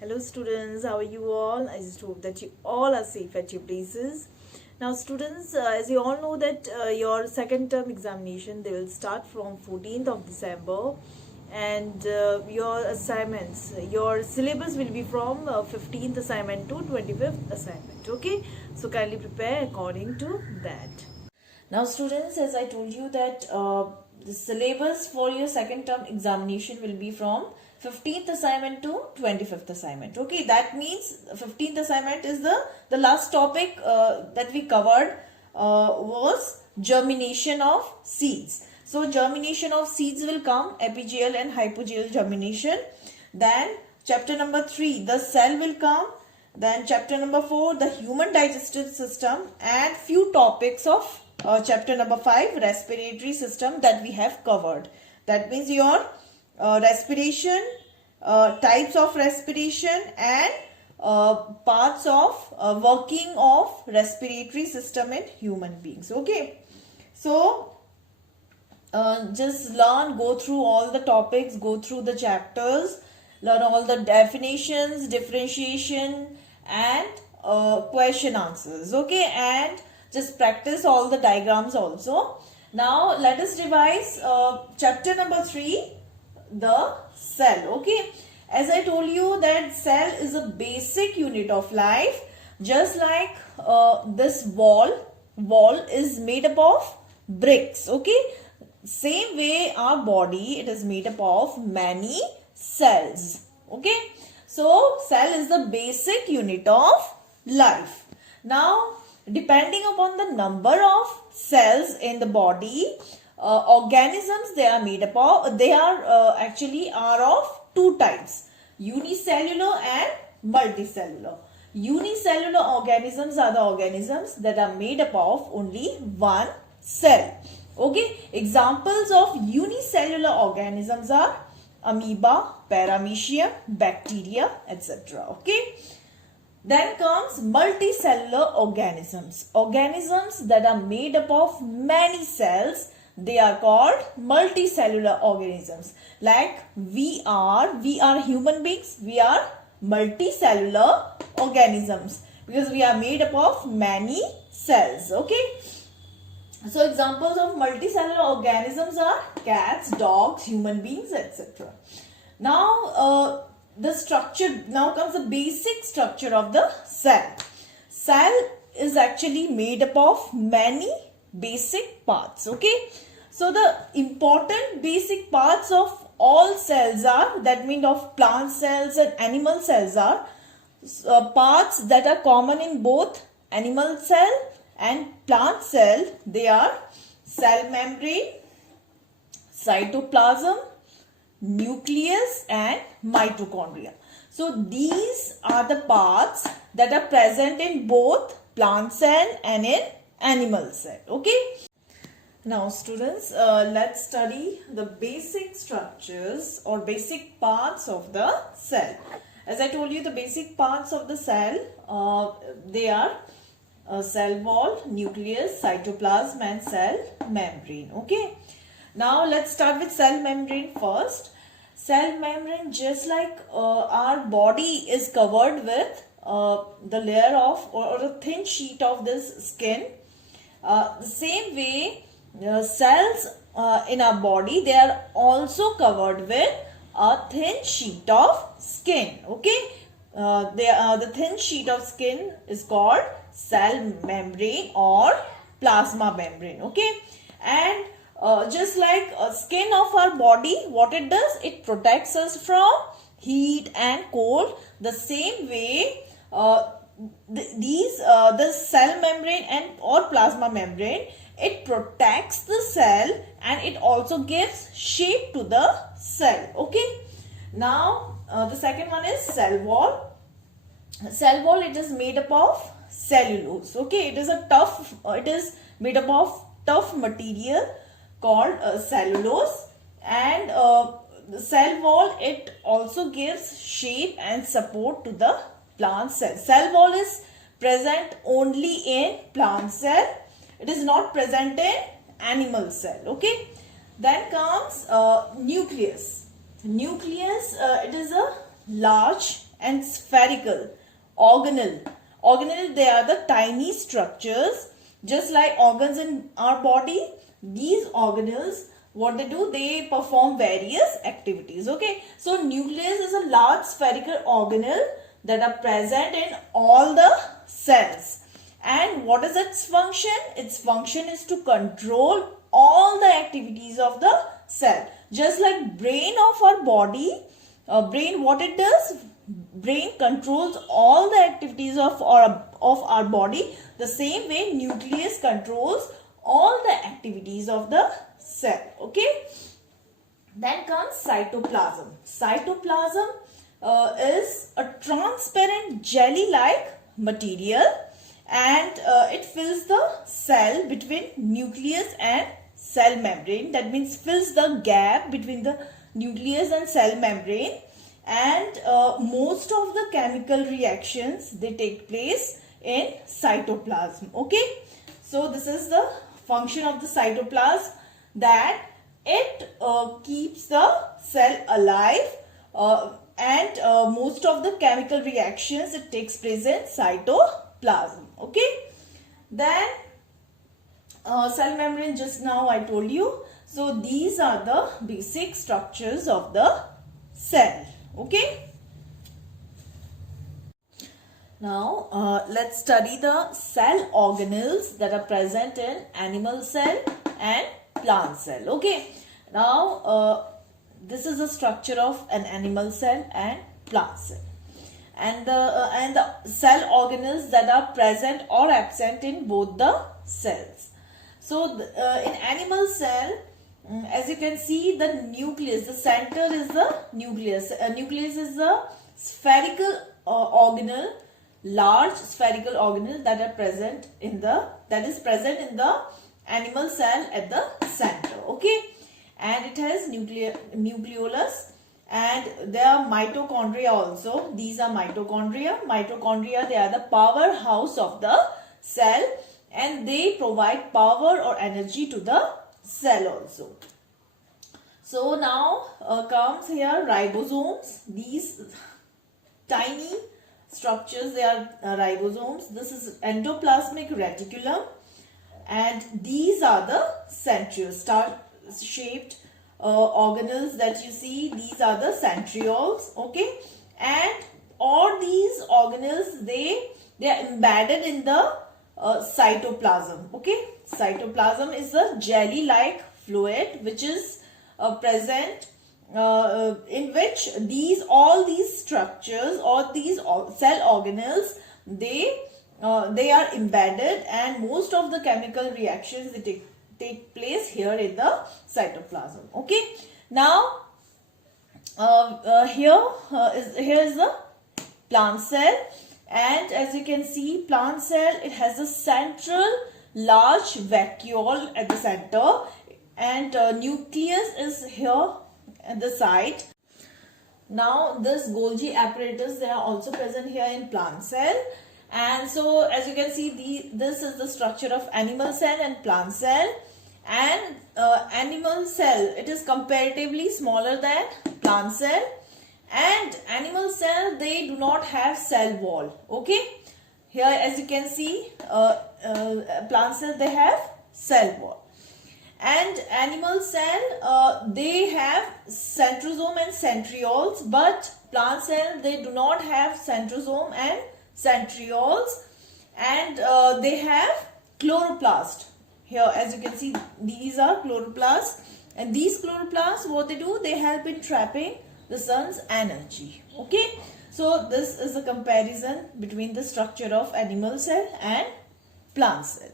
Hello students, how are you all? I just hope that you all are safe at your places. Now students, as you all know that your second term examination, they will start from 14th of December and your assignments, your syllabus will be from 15th assignment to 25th assignment. Okay, so kindly prepare according to that. Now students, as I told you that the syllabus for your second term examination will be from 15th assignment to 25th assignment. Okay, that means 15th assignment is the last topic that we covered was germination of seeds. So germination of seeds will come, epigeal and hypogeal germination. Then chapter number 3, the cell will come. Then chapter number 4, the human digestive system, and few topics of chapter number 5, respiratory system, that we have covered. That means your respiration, types of respiration, and parts of working of respiratory system in human beings. Okay, so just learn, go through all the topics, go through the chapters, learn all the definitions, differentiation, and question answers. Okay, and just practice all the diagrams also. Now let us revise chapter number 3, the cell. Okay, as I told you that cell is a basic unit of life. Just like this wall is made up of bricks. Okay, same way our body, it is made up of many cells. Okay, so cell is the basic unit of life. Now depending upon the number of cells in the body, organisms, they are made up of, they are actually are of two types, unicellular and multicellular. Unicellular organisms are the organisms that are made up of only one cell. Okay, examples of unicellular organisms are amoeba, paramecium, bacteria, etc. Okay, then comes multicellular organisms. Organisms that are made up of many cells, they are called multicellular organisms. Like we are human beings, we are multicellular organisms because we are made up of many cells. Okay, so examples of multicellular organisms are cats, dogs, human beings, etc. Now the structure, now comes the basic structure of the cell. Cell is actually made up of many basic parts. Okay, so the important basic parts of all cells are, that means of plant cells and animal cells are parts that are common in both animal cell and plant cell. They are cell membrane, cytoplasm, nucleus, and mitochondria. So these are the parts that are present in both plant cell and in animal cell. Okay, now students, let's study the basic structures or basic parts of the cell. As I told you, the basic parts of the cell, they are cell wall, nucleus, cytoplasm, and cell membrane. Okay, now let's start with cell membrane first. Cell membrane, just like our body is covered with the layer of or a thin sheet of this skin, the same way cells in our body, they are also covered with a thin sheet of skin. Okay, the thin sheet of skin is called cell membrane or plasma membrane. Okay, and just like skin of our body, what it does, it protects us from heat and cold. The same way the cell membrane and or plasma membrane, it protects the cell and it also gives shape to the cell. Okay, now the second one is cell wall. Cell wall, it is made up of cellulose. Okay, it is made up of tough material called cellulose, and the cell wall, it also gives shape and support to the plant cell. Cell wall is present only in plant cell, it is not present in animal cell. Okay, then comes nucleus. Nucleus, it is a large and spherical. Organelle. Organelle, they are the tiny structures, just like organs in our body. These organelles, what they do, they perform various activities. Okay, so nucleus is a large spherical organelle that are present in all the cells. And what is its function? Its function is to control all the activities of the cell. Just like brain of our body, brain, what it does? Brain controls all the activities of our body. The same way nucleus controls all the activities of the cell. Okay. Then comes cytoplasm. Cytoplasm is a transparent jelly-like material, and it fills the cell between nucleus and cell membrane. That means fills the gap between the nucleus and cell membrane. And most of the chemical reactions, they take place in cytoplasm. Okay, so this is the function of the cytoplasm, that it keeps the cell alive, and most of the chemical reactions, it takes place in cytoplasm. Okay, then cell membrane, just now I told you. So these are the basic structures of the cell. Okay. Now let's study the cell organelles that are present in animal cell and plant cell. Okay. Now this is the structure of an animal cell and plant cell, and the cell organelles that are present or absent in both the cells. So in animal cell, as you can see, the nucleus, the center is the nucleus. Nucleus is the spherical organelle, large spherical organelle that is present in the animal cell at the center. Okay, and it has nucleolus, and there are mitochondria also. These are mitochondria. Mitochondria, they are the powerhouse of the cell, and they provide power or energy to the cell also. So now comes here ribosomes. These tiny structures, they are ribosomes. This is endoplasmic reticulum, and these are the centrioles, star-shaped organelles that you see. These are the centrioles. Okay, and all these organelles, they are embedded in the cytoplasm. Okay, cytoplasm is a jelly-like fluid which is present, in which all these structures or these cell organelles, they are embedded, and most of the chemical reactions, they take place here in the cytoplasm. Okay, now here is the plant cell. And as you can see, plant cell, it has a central large vacuole at the center, and nucleus is here at the side. Now this Golgi apparatus, they are also present here in plant cell. And so as you can see, this is the structure of animal cell and plant cell. And animal cell, it is comparatively smaller than plant cell. And animal cell, they do not have cell wall. Okay, here as you can see, plant cell, they have cell wall. And animal cell, they have centrosome and centrioles, but plant cell, they do not have centrosome and centrioles, and they have chloroplast. Here as you can see, these are chloroplasts, and these chloroplasts, what they do, they help in trapping the sun's energy. Okay, so this is a comparison between the structure of animal cell and plant cell.